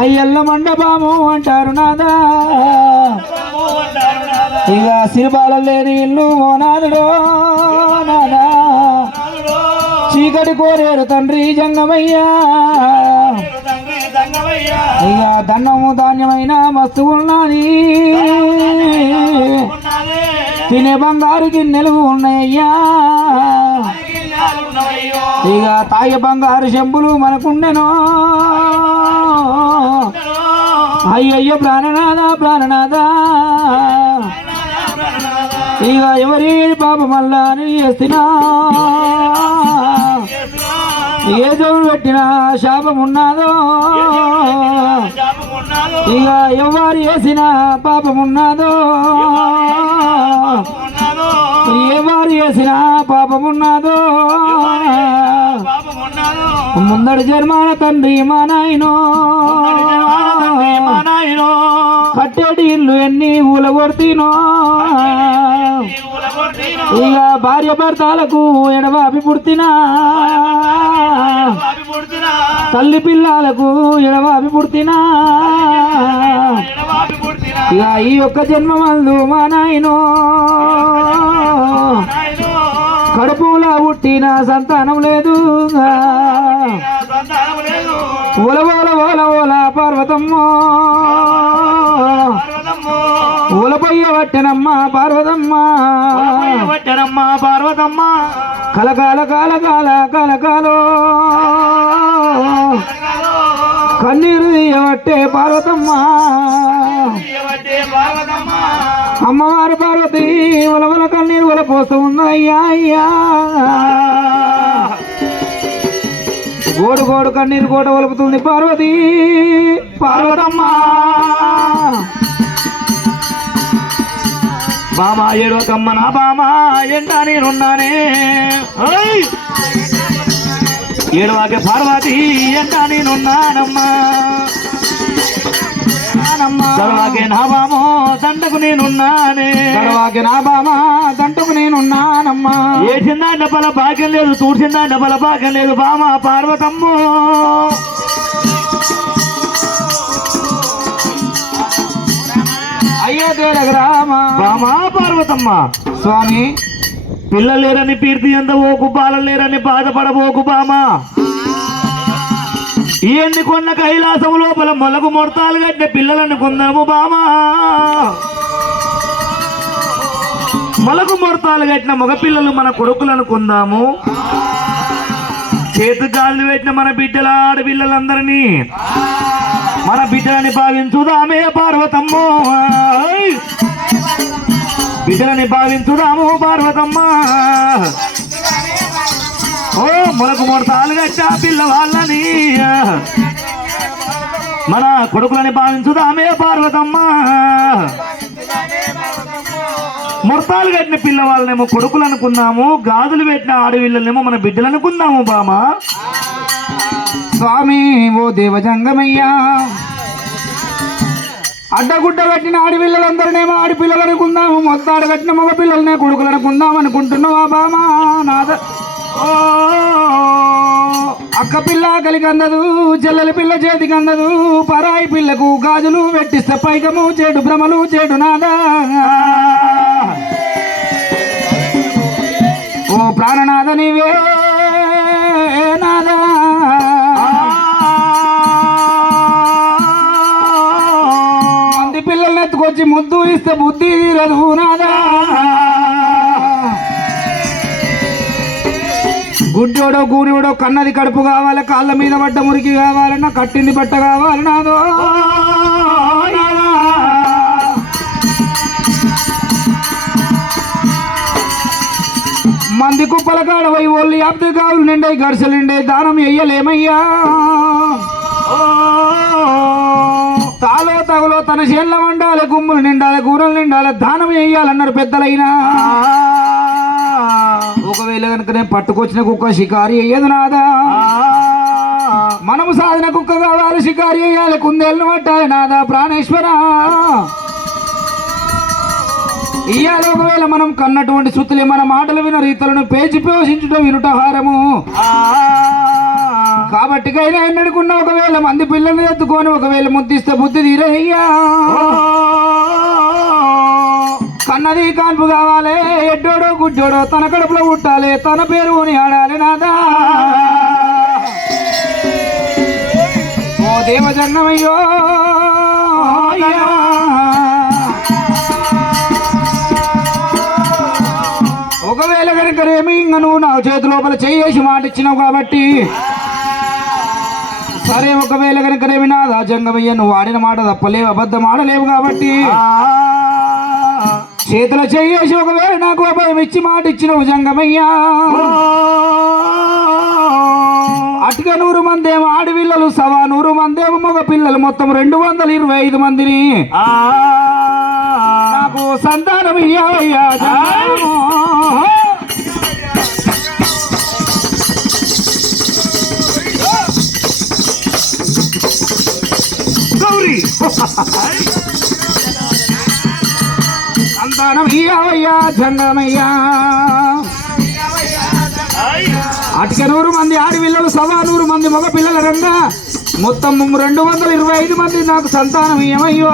అయ్యల్ల మండపాము అంటారు నాదా. ఇక సిరిపాల లేని ఇల్లు ఓ నాదుడో నాదా. చీకటి కోరేరు తండ్రి జంగమయ్యా. ఇక దండము ధాన్యమైన మస్తు ఉన్నది. తినే బంగారు గిన్నెలు ఉన్నాయ్యా. ఇక తాయ బంగారు చెంబులు మనకుండెను. అయ్యయ్యో ప్రాణనాథ ప్రాణనాథ. ఇక ఎవరి పాప మళ్ళా అని చేస్తున్నా ఏ దేవుడు పెట్టిన శాపం ఉన్నదో. ఇక ఎవరు వేసిన పాపం ఉన్నదో. ఎవరు చేసిన పాపం ఉన్నదో ముందడి జన్మాన తండ్రి మా నాయనో కట్టేటి ఇల్లు ఎన్ని ఊల కొడుతీనో ఇక భార్య భర్తలకు ఎడబాపి పుడుతినా తల్లి పిల్లలకు ఎడబాపి పుడుతినా ఇక ఈ యొక్క జన్మ మందు మా నాయనో. కడుపులా పుట్టిన సంతానం లేదు. ఓల ఓల ఓల ఓల పార్వతమ్మ. ఓలపయ్య పట్టెనమ్మ పార్వతమ్మ. వచ్చరమ్మ పార్వతమ్మ కలకాల కాల కాల కలకాలో. కన్నీరు తీయబట్టే పార్వతమ్మ. అమ్మవారు అమ్మవారి పార్వతి ఉలవల కన్నీరు ఉల పోస్తూ ఉందయ్యా అయ్యా. గోడు గోడు కన్నీరు గోడ ఒలుపుతుంది పార్వతి. పార్వతమ్మ. బామా ఏడవకమ్మ నా బామా ఎంట నేనున్నానే. ఏడవాకే పార్వతి ఎంట నేనున్నానమ్మా చదవాకే నా బామో దండకు నేనున్నానే నా బామా దంటకు నేనున్నానమ్మా ఏసిందా డబ్బల భాగ్యం లేదు తూర్చిందా డబ్బల భాగ్యం లేదు బామా పార్వతమ్మ. అయ్యో దేరగ్రామ బామా పార్వతమ్మ. స్వామి పిల్లలు లేరని పీర్తి ఎందవోకు బాలలు లేరని బాధపడబోకు బామా. ఈ కొన్న కైలాసం లోపల మొలకు మొడతాలు కట్టిన పిల్లలను కొందాము బామా. మొలకు మొడతాలు కట్టిన మగపిల్లలు మన కొడుకులను కొందాము. చేతు గాలి పెట్టిన మన బిడ్డల ఆడపిల్లలందరినీ మన బిడ్డలని భావించుదామే పార్వతమ్మో. ఓయ్! బిడ్డలని భావించుదాము పార్వతమ్మ. ఓ మొలకు మొడతాలు గట్టా పిల్లవాళ్ళని మన కొడుకులని భావించుదామే పార్వతమ్మ. ముర్తాలు కట్టిన పిల్లవాళ్ళనేమో కొడుకులు అనుకున్నాము గాజులు పెట్టిన ఆడవిళ్ళనేమో మన బిడ్డలు అనుకున్నాము బామా. స్వామి ఓ దేవజంగమయ్యా. అడ్డగుడ్డ కట్టిన ఆడపిల్లలందరినేమో ఆడపిల్లలు అనుకుందాము మొత్తాడు కట్టిన మగ పిల్లలనే కొడుకులు అనుకుందాం అనుకుంటున్నావా బామా నాద ఓ! అక్క పిల్ల కలిగి అందదు చెల్లెల పిల్ల చేతికి అందదు పరాయి పిల్లకు గాజులు వెట్టిస్తే పైకము చెడు భ్రమలు చెడు నాదా ఓ ప్రాణనాథ నీవే వచ్చి ముద్దు ఇస్తే బుద్ధి రఘునాదా గుడ్డోడో గూనిోడో కన్నది కడుపు కావాలి కాళ్ళ మీద పడ్డ మురికి కావాలన్నా కట్టింది బట్ట కావాలి నాదో. మంది కుప్పల కాడ పోయి ఒళ్ళు యాప్తి కావులు నిండే గడిసెలు నిండే దానం వెయ్యలేమయ్యా తాలో తగలో తన చేళ్ళ వండాలి గుమ్ములు నిండాలి కూరలు నిండాలి దానం వేయాలన్నారు పెద్దలైనా. ఒకవేళ కనుక నేను పట్టుకొచ్చిన కుక్క షికారి అయ్యేది నాదా? మనము సాధన కుక్క కావాలి షికారి అయ్యాలి కుందేళ్ళను పట్టాలి నాదా ప్రాణేశ్వర? ఇయ్యాలి ఒకవేళ మనం కన్నటువంటి శృతులే మన మాటలు విన రీతులను పేచి పోషించుట వినుట హారము. కాబట్టికైనా ఎన్నడుకున్న ఒకవేళ మంది పిల్లల్ని ఎత్తుకొని ఒకవేళ ముద్దిస్తే బుద్ధి తీరయ్యా. కన్నది కాన్పు కావాలి ఎడ్డోడో గుడ్డోడో తన కడుపులో పుట్టాలి తన పేరు కొని ఆడాలి నాదా. ఓ దేవ ఒకవేళ కనుక రేమి ఇంక నువ్వు నా చేతి లోపల చేయేసి మాట ఇచ్చినావు కాబట్టి సరే ఒకవేళ కనుక రేమి నాదా జంగమయ్య నువ్వు ఆడిన మాట తప్పలేవు అబద్ధం ఆడలేవు కాబట్టి. చేతిలో చేసి ఒకవేళ నాకు అభయం ఇచ్చి మాట ఇచ్చినవు జంగమయ్యా. అటుగా నూరు మంది ఏమో ఆడపిల్లలు సవా నూరు మంది ఏమో మగ పిల్లలు మొత్తం రెండు వందల ఇరవై ఐదు మందిని. నాకు సంతానం ఇయ్యావయ్యా జంగమయ్య. చందనమయ్యా జంగమయ్యా అటుక నూరు మంది ఆడపిల్లలు సవా నూరు మంది మగ పిల్లల రంగా. మొత్తం రెండు వందల ఇరవై ఐదు మంది నాకు సంతానం ఏమయ్యో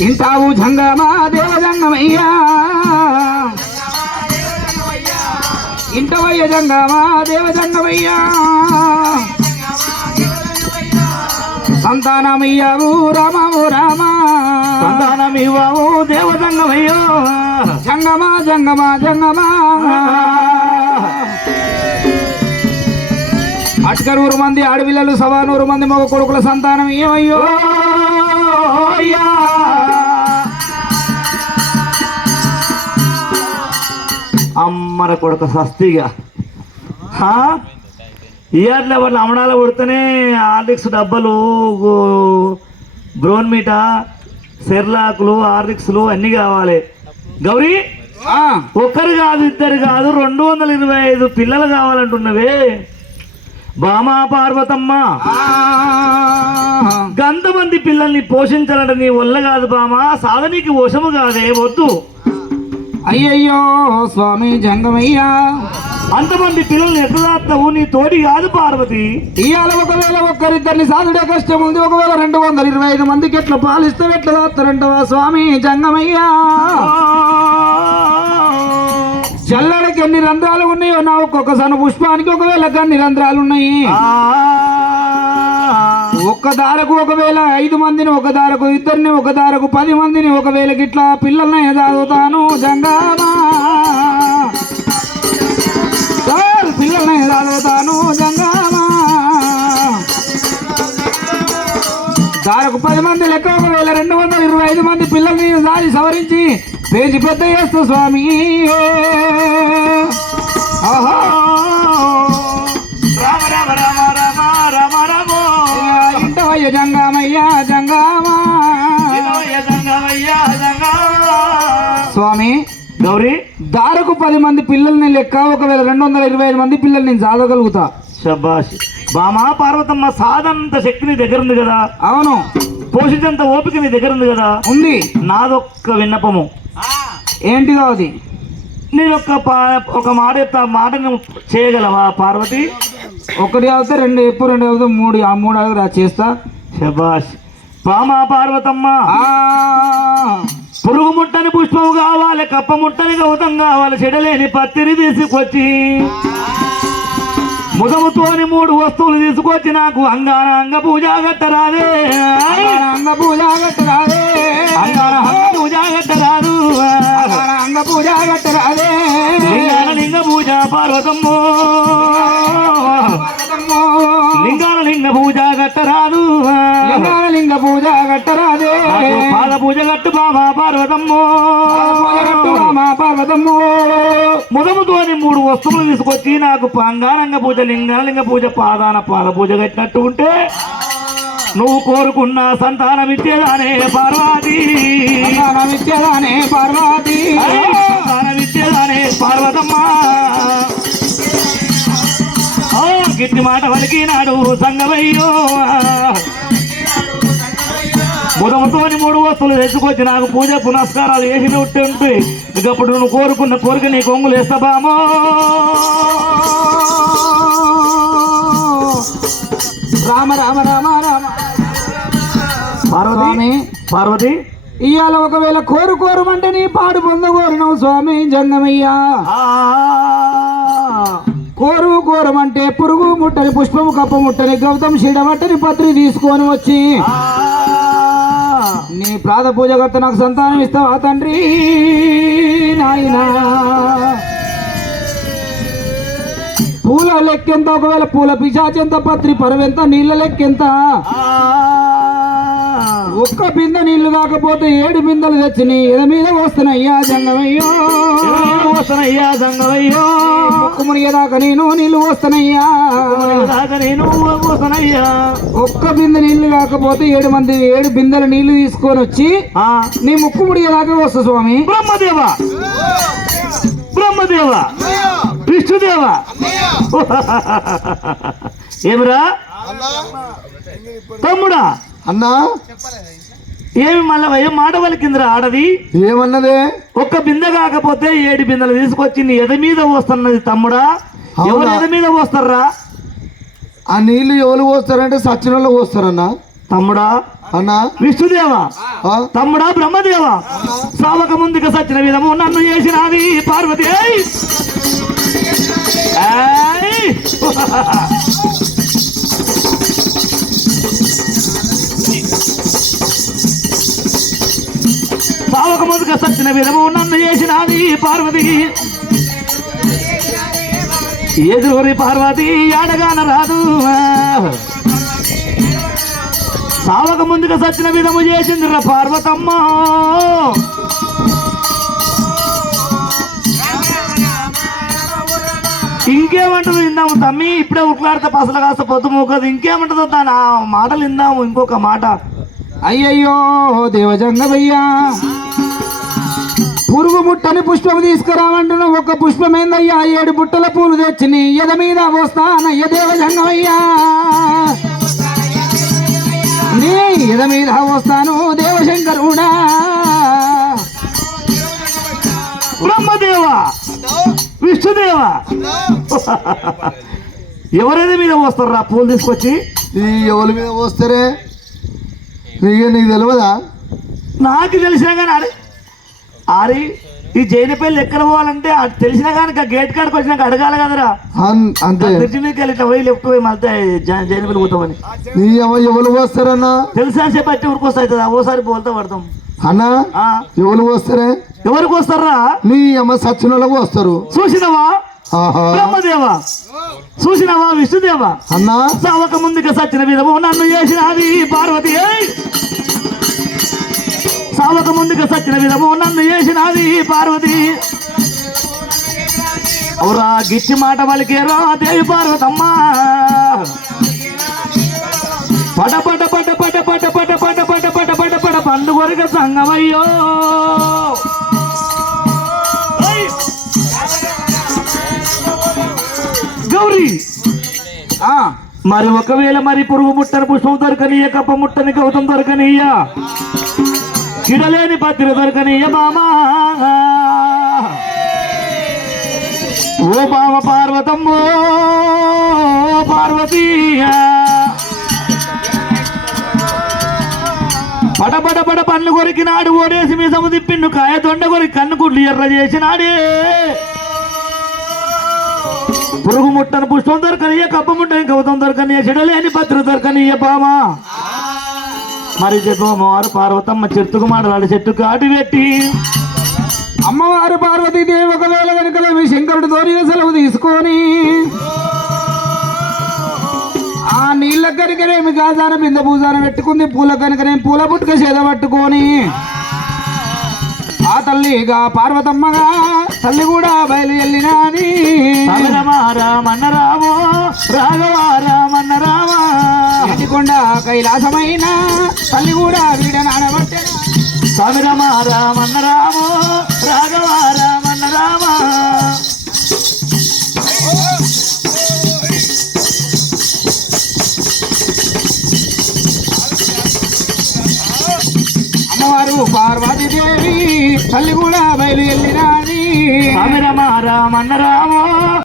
ఇంటావు జంగమా దేవ జంగమయ్యా ఇంటవయ్య జంగమా దేవ జంగమయ్యా సంతానమయ్యావు రామము రామా? సంతానమివ్వవు దేవతంగమయ్యో జంగమా జంగమా జంగమా? అట్కనూరు మంది ఆడపిల్లలు సవా నూరు మంది మగ కొడుకుల సంతానం ఏమయ్యో? అయ్యా. అమ్మర కొడుక సస్తిగా ఇయర్లో వాళ్ళు అమడాలు కొడితేనే హార్లిక్స్ డబ్బలు బ్రోన్ మీట సెర్లాకులు హార్లిక్స్లు అన్నీ కావాలి. గౌరీ ఒక్కరు కాదు ఇద్దరు కాదు రెండు వందల ఇరవై ఐదు పిల్లలు కావాలంటున్నవే. బామా పార్వతమ్మ. గంతమంది పిల్లల్ని పోషించాలంటే నీ వల్ల కాదు బామా సాధనకి వశము కాదే వద్దు. అయ్యయ్యో స్వామి జంగమయ్యా. అంతమంది పిల్లల్ని ఎట్లా దాస్తావు నీ తోటి కాదు పార్వతి. ఇవాళ ఒకవేళ ఒక్కరిద్దరిని సాధుడే కష్టం ఉంది ఒకవేళ రెండు వందల ఇరవై ఐదు మందికి ఎట్లా పాలిస్తే ఎట్లా దాస్తారంటవా స్వామి జంగమయ్యా? చల్లడికి ఎన్ని రంధ్రాలు ఉన్నాయో నా ఒక్కొక్క సన పుష్పానికి ఒకవేళ అన్ని రంధ్రాలు ఉన్నాయి. ఒక్క దారకు ఒకవేళ ఐదు మందిని ఒక దారకు ఇద్దరిని ఒక దారకు పది మందిని ఒకవేళ గిట్లా పిల్లల్ని చదువుతాను జంగామా సార్, పిల్లల్ని చదువుతాను జంగామా దారకు పది మంది లెక్క ఒకవేళ రెండు వందల ఇరవై ఐదు మంది పిల్లల్ని దారి సవరించి పేజీ పెద్ద చేస్తూ స్వామి ఆహా. స్వామి గౌరీ దారకు పది మంది పిల్లల్ని లెక్క ఒకవేళ రెండు వందల ఇరవై ఐదు మంది పిల్లల్ని నేను చదవగలుగుతా శబాష్ బామా పార్వతమ్మ సాధనంత శక్తి నీ దగ్గర ఉంది కదా? అవును. పోషించేంత ఓపిక నీ దగ్గర ఉంది కదా? ఉంది. నాదొక్క విన్నపము. ఏంటిదో అది? నేనొక్క పా- ఒక మాట చెప్తా మాట నువ్వు చేయగలవా పార్వతి? ఒకటి అవుతే రెండు ఎప్పుడు రెండు అవుతే మూడు ఆ మూడు అవుతుంది చేస్తా. శబాష్ బామా పార్వతమ్మ? కావాలి కప్ప ముట్టని గౌతం కావాలి చెడలేని పత్తిని తీసుకొచ్చి. ముదముతోని మూడు వస్తువులు తీసుకొచ్చి నాకు అంగాన అంగ పూజ గట్టరాదే అంగ పూజ కట్టరాదే అంగాన అంగ పూజ గట్టరాదు అంగ పూజ కట్టరాదే లింగ పూజ పార్వతమ్మో. లింగాన లింగ పూజ గట్టరాదు. లింగ పూజ కట్టరాదే నాకు పాద పూజ గట్టు బాబా పార్వతమ్మో. మా పర్వతము ముదముతోని మూడు వస్తువులు తీసుకొచ్చి నాకు అంగారంగ పూజ లింగాలింగ పూజ పాదాన పాద పూజ కట్టినట్టు ఉంటే నువ్వు కోరుకున్న సంతానం ఇచ్చేదానే పార్వతి. విద్యదానే పార్వతి. సంతానం ఇచ్చేదానే పార్వతమ్మ. గిట్టి మాట పలికినాడు సంగమయ్యో. బుధముతోని మూడు వస్తువులు తెచ్చుకొచ్చి నాకు పూజ పునస్కారాలు వేసి ఉంటే ఉంటే ఇక అప్పుడు నువ్వు కోరుకున్న కోరిక నీ కొంగులు వేస్తా బామో. రామ రామ రామ రామ. పార్వతి? పార్వతి? ఇవాళ ఒకవేళ కోరు కోరమంటే నీ పాడు పొందగోరినవు స్వామి జంగమయ్యా. కోరు కోరమంటే పురుగు ముట్టని పుష్పము కప్ప ముట్టని గౌతమ్ శిడమట్టని పత్రి తీసుకొని వచ్చి నీ ప్రాత పూజ కర్త నాకు సంతానం ఇస్తావా తండ్రి? నాయనా. పూల లెక్కెంత? ఒకవేళ పూల పిశాచెంత పత్రి పరవెంత నీళ్ళ లెక్కెంత. ఒక్క బిందె నీళ్ళు కాకపోతే ఏడు బిందెలు తెచ్చి నీ ఎద మీద వస్తున్నాయ్యా జంగమయ్యో. వస్తున్నాయ్యా సంగమయ్యో ముక్కు మునిగేదాకా నేను నీళ్ళు వస్తున్నాయ్యా నేను వస్తున్నాయ్యా ఒక్క బిందె నీళ్ళు కాకపోతే ఏడు మంది ఏడు బిందెల నీళ్ళు తీసుకొని వచ్చి ఆ, నీ ముక్కు ముడిగేదాకా వస్తా స్వామి. బ్రహ్మదేవ. బ్రహ్మదేవ. విష్ణుదేవ. ఏమిరా? తమ్ముడా? అన్నా? ఏమి మళ్ళా ఏం మాట వలికిందిరా ఆడది ఏమన్నదే? ఒక్క బిందె కాకపోతే ఏడు బిందెలు తీసుకొచ్చి నీ ఎద మీద వస్తున్నది తమ్ముడా? అవునా? ఎవరు ఎద మీద వస్తారా ఆ నీళ్ళు ఎవరు పోస్తారంటే సచిన వాళ్ళు పోస్తారన్నా. తమ్ముడా? అన్నా? విష్ణుదేవ? ఆ? తమ్ముడా బ్రహ్మదేవ? సావక ముందుగా సచిన విధము నన్ను చేసినది పార్వతి. ఏయ్! ఏయ్! సావక ముందుగా సచ్చిన విధము నన్ను చేసినది పార్వతి. ఎదురి పార్వతి ఆడగాన రాదు. సావక ముందుగా సచ్చిన విధము చేసిందిరా పార్వతమ్మ. ఇంకేమంటుంది ఇందాము తమ్మి? ఇప్పుడే ఉట్లాడితే పసలు కాస్త పొద్దు మూకదు ఇంకేమంటుందో దాని ఆ మాటలు ఇందాము ఇంకొక మాట. అయ్యయ్యో దేవజంగమయ్యా. పురుగు ముట్టని పుష్పం తీసుకురామంటున్న ఒక పుష్పమేందయ్యా? ఏడు బుట్టల పూలు తెచ్చి నీ ఎద మీద వస్తానయ్య దేవజంగమయ్యా నీ ఎద మీద వస్తాను దేవశంకరుడా? బ్రహ్మదేవ? విష్ణుదేవ? ఎవరైనా మీద వస్తారా పూలు తీసుకొచ్చి? ఎవరి మీద పోస్తారే? నీకు నీకు తెలియదా నాకు తెలిసినా కానీ అరే ఆరి ఈ జైనపల్లి ఎక్కడ పోవాలంటే అది తెలిసినా కానీ గేట్ కాడికి వచ్చినాక అడగాలి కదరా. అంతే. బ్రిడ్జి మీదకి వెళ్ళి ఇట్లా పోయి లెఫ్ట్ పోయి మళ్ళీ జైనపల్లి పోతామని. నీ ఎవరు పోస్తారన్నా? తెలిసినా చెప్పి అయితే ఊరికి వస్తాయి ఓసారి బోల్తా పడతాం. అన్నా ఆ, ఎవరు పోస్తారే? ఎవరికి వస్తారా నీ అమ్మ సచిన వాళ్ళకు వస్తారు చూసినవా బ్రహ్మదేవా? చూసినవా? విష్ణుదేవా? అన్నా. సావక ముందుగా సచిన విధము నన్ను చేసినది పార్వతి. ఏయ్! ముందుకు ముందుగా విధము నన్ను చేసినది పార్వతి అవురా గిచ్చి మాట పలికేరా దేవి పార్వతమ్మ పట పట పట పట పట పట పట పట పట పట పట పండు కొరక సంగమయ్యో గౌరీ ఆ, మరి ఒకవేళ మరి పురుగు ముట్టని పుష్పం దొరకనీయ కప్ప ముట్టని గౌతం దొరకనీయ చిరలేని పత్రి దొరకని మామా ఓ బామ పార్వతమ్మో పార్వతీయ. పడబడ పడ పన్ను కొరికినాడు ఓడేసి మీ సము తిప్పిండు. కాయ దొండ కొరికి కన్ను గుడ్లు ఎర్ర చేసినాడే పురుగు ముట్టను పుష్పం దొరకనియ కప్ప ముట్టని కవతం దొరకనియ చెడలేని పత్ర దొరకనియ బామా? మరి చెప్పమ్మవారు పార్వతమ్మ చెట్టుకు మాటలాడి చెట్టు కాటి పెట్టి అమ్మవారు పార్వతీదేవి ఒకవేళ కనుక మీ శంకరుడు దోరిన సెలవు తీసుకొని ఆ నీళ్ళ కనుకనేమి గాజాన బింద పూజాన పెట్టుకుంది పూల కనుకనేమి పూల పుట్టుక చేద పట్టుకొని. ఆ తల్లిగా పార్వతమ్మగా తల్లి కూడా బయలు బయలుదేరినాని రామన్నరామో రాఘవ కొండ కైలాసమైన తల్లి కూడా వీడనాడబట్టే స్వామి రామ రామన్న రామ రాఘవ రామన్న రామ అమ్మవారు పార్వతీదేవి తల్లి కూడా బయలు వెళ్ళినాది స్వామి రామ రామన్న రామ